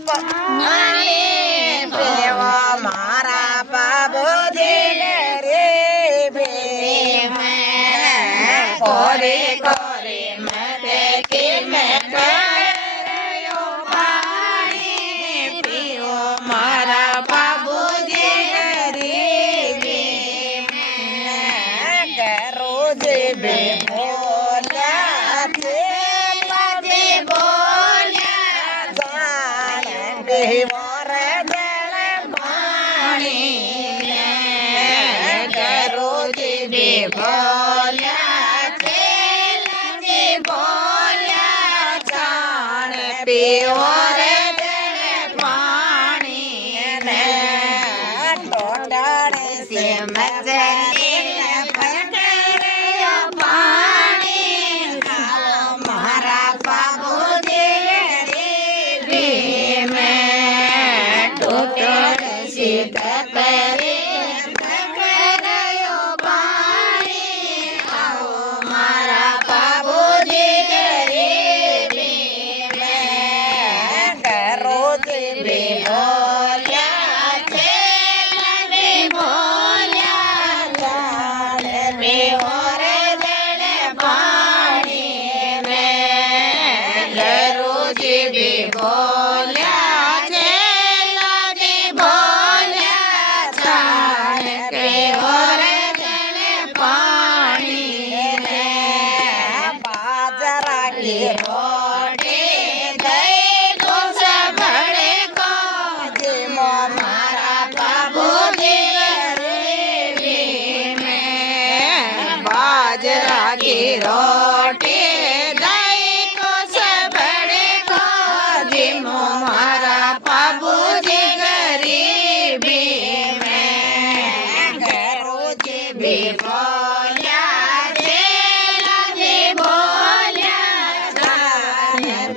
પાણી પીવો મારા બાબુજી ગરીબી કોરી કોરી મતે કે મેં પાણી પીવો મારા બાબુજી ગરીબી ગરોજી બે બોલ્યા પીવો રે પાણી ને ટોટાડે છે મજની પકડ્યો પાણી મારા બાબુજી ગરીબી મેં ટોટાડે છે પકડ્યો પાણી મારા બાબુજી बाजरा की रोटी दही को सबड़े को जिमो मारा बाबूजी गरीबी में गरोजी भी बोलिया जी बोलिया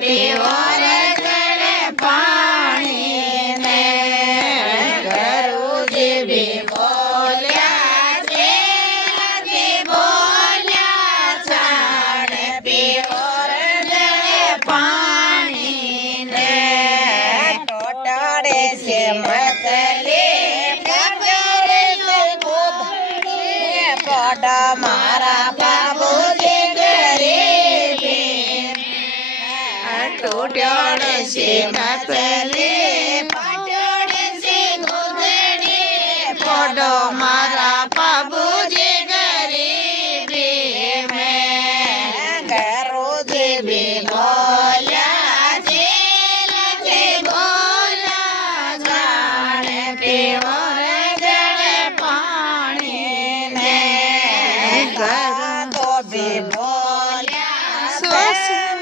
पीवो रे जड़े पानी में गरोजी भी बोलिया मारा बाबूजी गरीबी टूट्योड़ से मतली पाट्योड़ से गुदड़ी पोडो मारा बाबूजी गरीबी में गरोजी भी बोलिया जी बोला जाने पीवो be born.